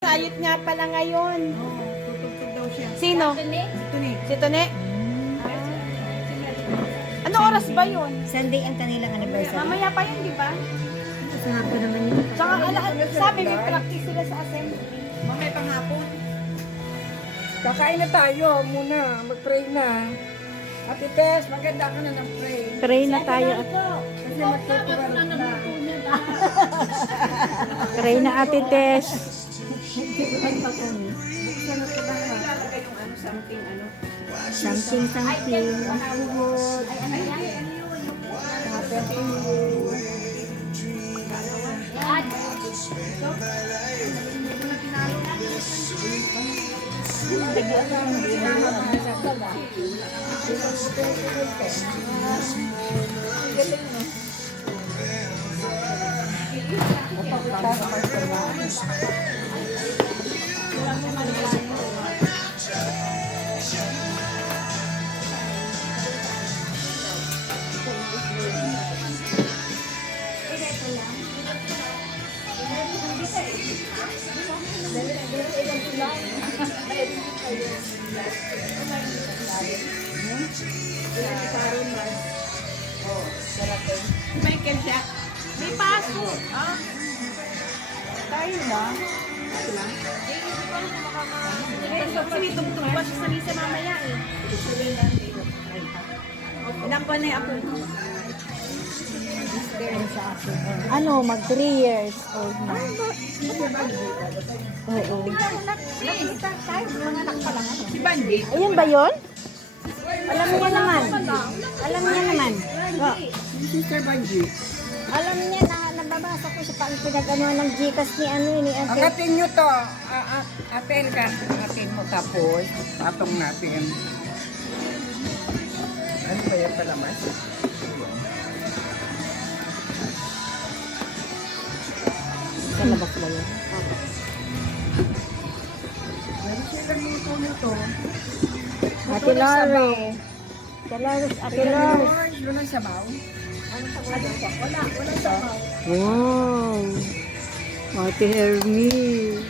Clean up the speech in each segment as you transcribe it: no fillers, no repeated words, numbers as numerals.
Ayot nga pala ngayon. Oo, tutugtog daw siya. Sino? Ito ni. Si Tone? Ano oras ba yun? Sunday ang kanilang anniversary. Mamaya pa yun, di ba? Sa hapon naman yun. Tsaka sabi may practice sila sa assembly. Mamaya panghapon. Kakain na tayo muna. Mag-pray na. Ate Tess, maganda ka na ng pray. Pray na tayo. Kasi magtutuwal na. Pray na Ate Tess. Buksan na ito ba? Yung ano, something ano. Something. Good. Happy to you. Michael siya. May paso. Ah? Tayo na. Kasi may tugtog pa siya sa misa mamaya eh. Ilang pa na yung apo. Ano, mag 3 years old na. Oo. Si Banji. Ayun ba yun? Alam niya naman. Alam niya naman. Oh, Sister Banji. alam niya na nababasa ko sa pinag-ano ng Gcash ni ano ni Ate. Agatin nyo to. Atin ka. Atin mo tapos. Patong natin. Ano ba yan pala mas? Sa labas ba yun? Meron silang luto nito. Ate Lore. Ate Lore. Ate Lore. Yun ang sabaw. Wala sabaw. Wow. Ate Hermie.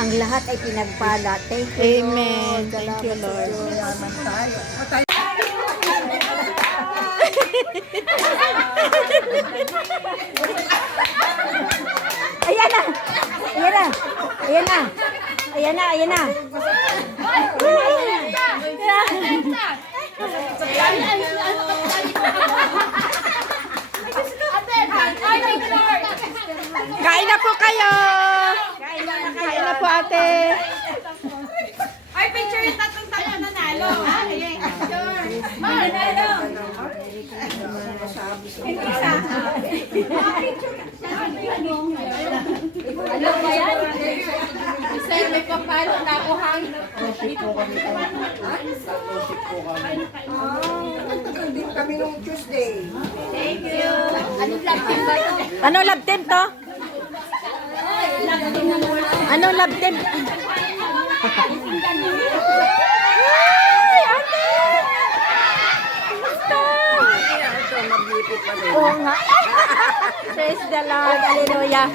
Ang lahat ay pinagpala. Thank you, Amen. Lord. Thank you, Lord. Yaman tayo. Patay. Ayan na. Ayan na. Ayan na. Ayan na. Ayan na. Kain na po kayo. Kain na po ate. Ay, picture yung tatlong nanalo. Picture. Manalo. Alam mo yan? Isa yung may papalo na ako hangin. Din kami nung Tuesday. Thank you. Anong love team ba ito? Anong love team to? Anong love team? Ay, ate! Kumusta? Oo nga. Praise the Lord. Hallelujah.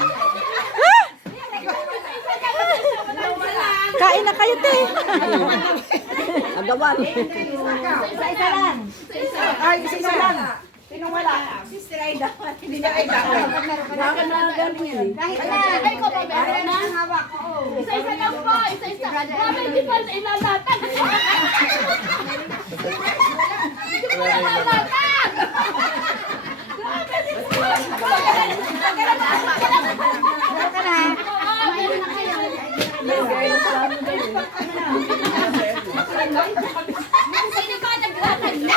Kain na kayo, te. Agawan. Isa-isa lang. Ay, isa lang. Sino wala? Sister Aida. Hindi niya Aida. Bakit na ganun? Kahit Ay, ko ba meron na? Isa-isa lang po. Isa-isa. Grabe, hindi pa ilalatag. Hindi pa ilalatag. Sino ba naglatag na?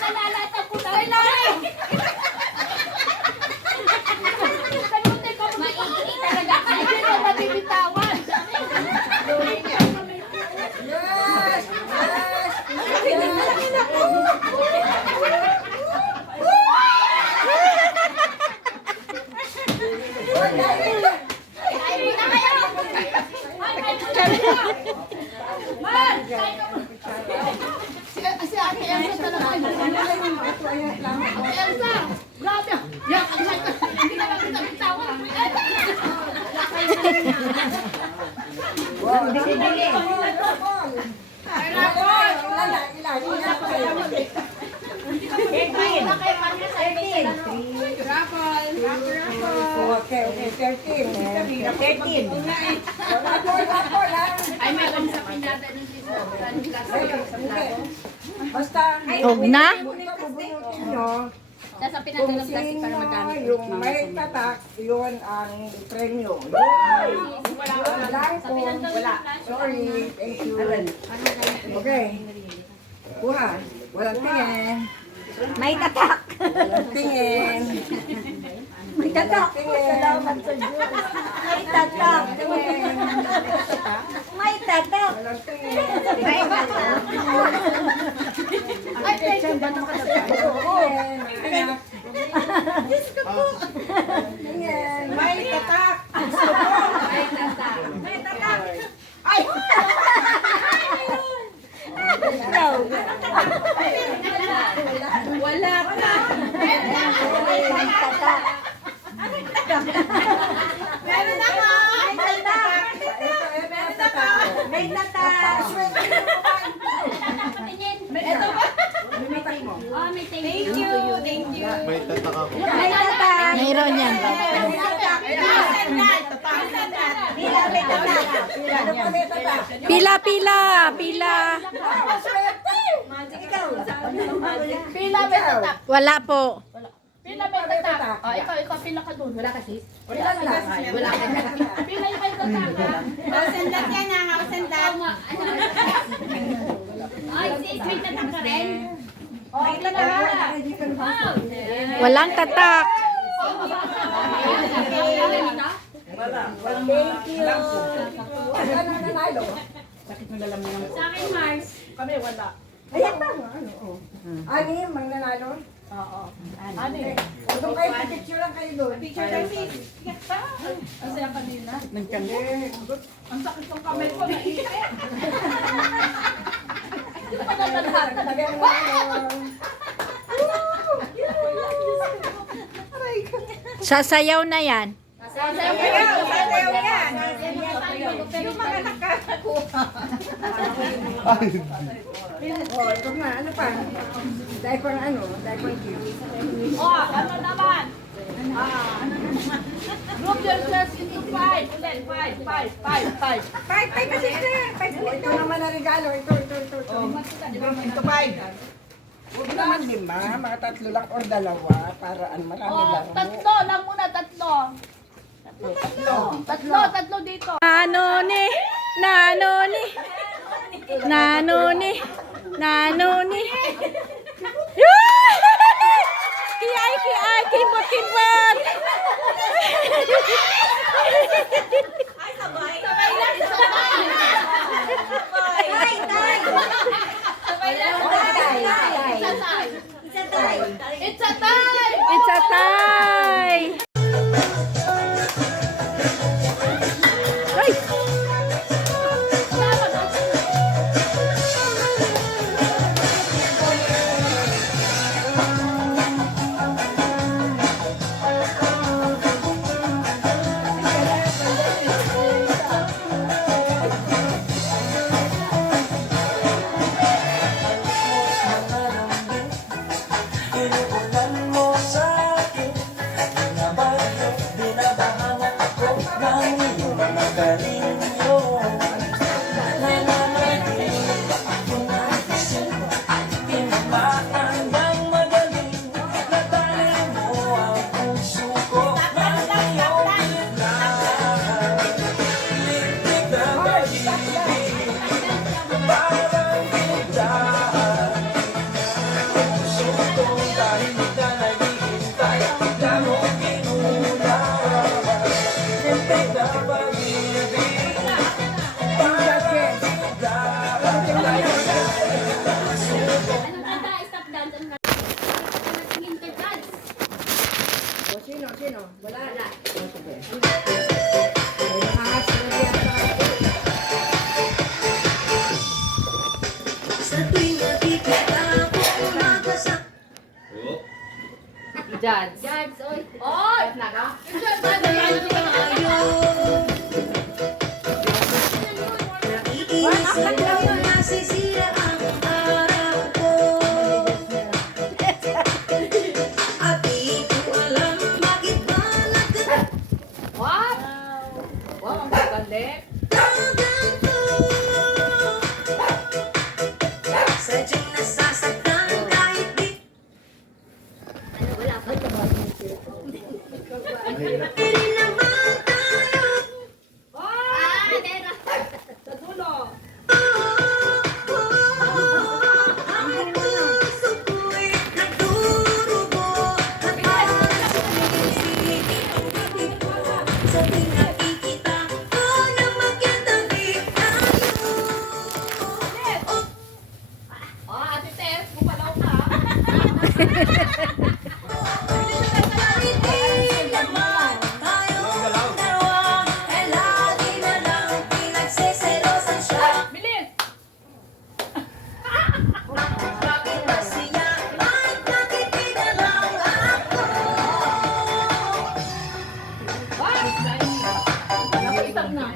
Nalalatag ko na. Maingit talaga ka. Hindi na nabibitawan. Yes! Si Ate Elsa talaga. Ate Elsa, grabe. Hindi na lang kita bitawan. Okay, 13. 13. Rapol, ha? Ay, may kami sa pinyata ng Basta, Huwag na? bubunutin nyo. Nasa Kung pinatay ng plastic para sino madami. yung may tatak, yun ang premyo. Yun lang po. Sorry, thank you. Okay. Kuha. Walang tingin. May tatak. Walang tingin. May tatak. Salamat sa Diyos. May tatak. May tatak. Walang tingin. May tatak. Ay, thank you. Ba't Tingin. Tingin. May tatak. Wala pa. May tatak. Meron ako! May tatak. May tatak. Ito ba? Lumitak mo. Oh, may Thank you! Thank you! May tatak ako. May tatak. Mayroon yan. Pila, may tatak. May tatak. Pila, pila, pila. Pila may tatak. Wala po. Pila may tatak. Oh, ikaw, pila ka dun. Wala ka sis? Wala ka. Wala ka. Pila yung may tatak, ha? Hausendat yan ha! Hausendat! Ay, sis, may tatak ka rin? Oh, ito na! Walang tatak. Thank you. Wala na nanalo. Sa akin, Mars. Kami wala. Ayan ba? Ano? Oh. Ani, mang nanalo? Oo. Ani. Kung kayo picture lang kayo doon. Picture tayo sis! Ang saya kanina. Ang sakit ng kamay ko! Naipit! Tagay mo ano. Sasayaw na yan. Sasayaw yan! Yung mga nakakuha. Oh, ito na. Ano pa? Diaper ano? Diaper gift. Oh, ano naman? Group yourselves into 5. Ulit, 5. Five kasi sir! Five Oh, ito naman na regalo. Ito. Ito five! Huwag naman 5. Mga 3 lang or 2 para marami Oh, laro. tatlo lang muna, tatlo. Tatlo dito. Nanoni, nanoni, nanoni, nanoni. Kiyay, kiyay, kimot, kimot. Ay, sabay! Sabay lang, sabay. Tay! Tay! Sabay lang! It's a tie. Isa tay! It's a tie. It's a tie. Ay, Inuulan mo sa akin, binabahan ako ng iyong mga karinyo. Nananaginip ako na gising, tinamaan ng magaling, nadali mo ang puso ko ng iyong biglaan. Ligtig na pag-ibig, parang biglaan. Puso ko dahil ka naghihintay, bigla mo kinulang. Ligtig na pag-ibig, parang biglaan. Anong kanta? Stop dance. Anong kanta? Tingin kay Franz. O, sino? Wala. O, sige. Ay, nakahas na yan sa akin. Sa tuwing nakikita ko umaga sa Judge, oy. Oy! Naka? Judge, ayaw. Balik. Sadyang nasasaktan kahit di Pili naman tayo Sa dulo. Ang puso ko'y nagdurugo At parang sinipin ko Sa tuwing nakikita ko na magkatabi tayo Ate Tess, bumalaw ka. Hindi naman tayong dalawa Eh lagi na lang pinagseselosan siya Bilis. Bakit ba siya ay nakikita lang ako? Nakuitang na.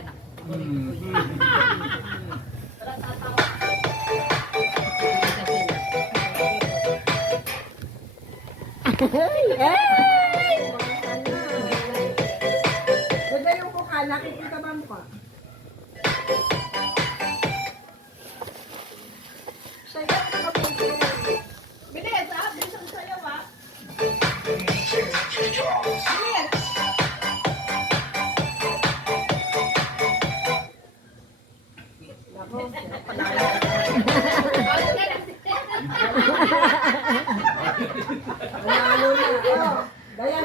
Ganda yung mukha, nakikita ba mukha? Sa'yo, nakapunti. Bilis, ha? Bilis ang sayo, ha? Lalo na. Oh, Dayan.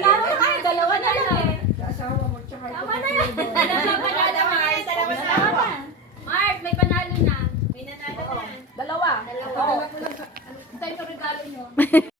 Laro na kayo, dalawa na lang eh. Sa asawa mo, tsaka ito. Tama na yan. Mark, may panalo na. May nanalo na. Dalawa. Dalawa. Tayo regalo nyo.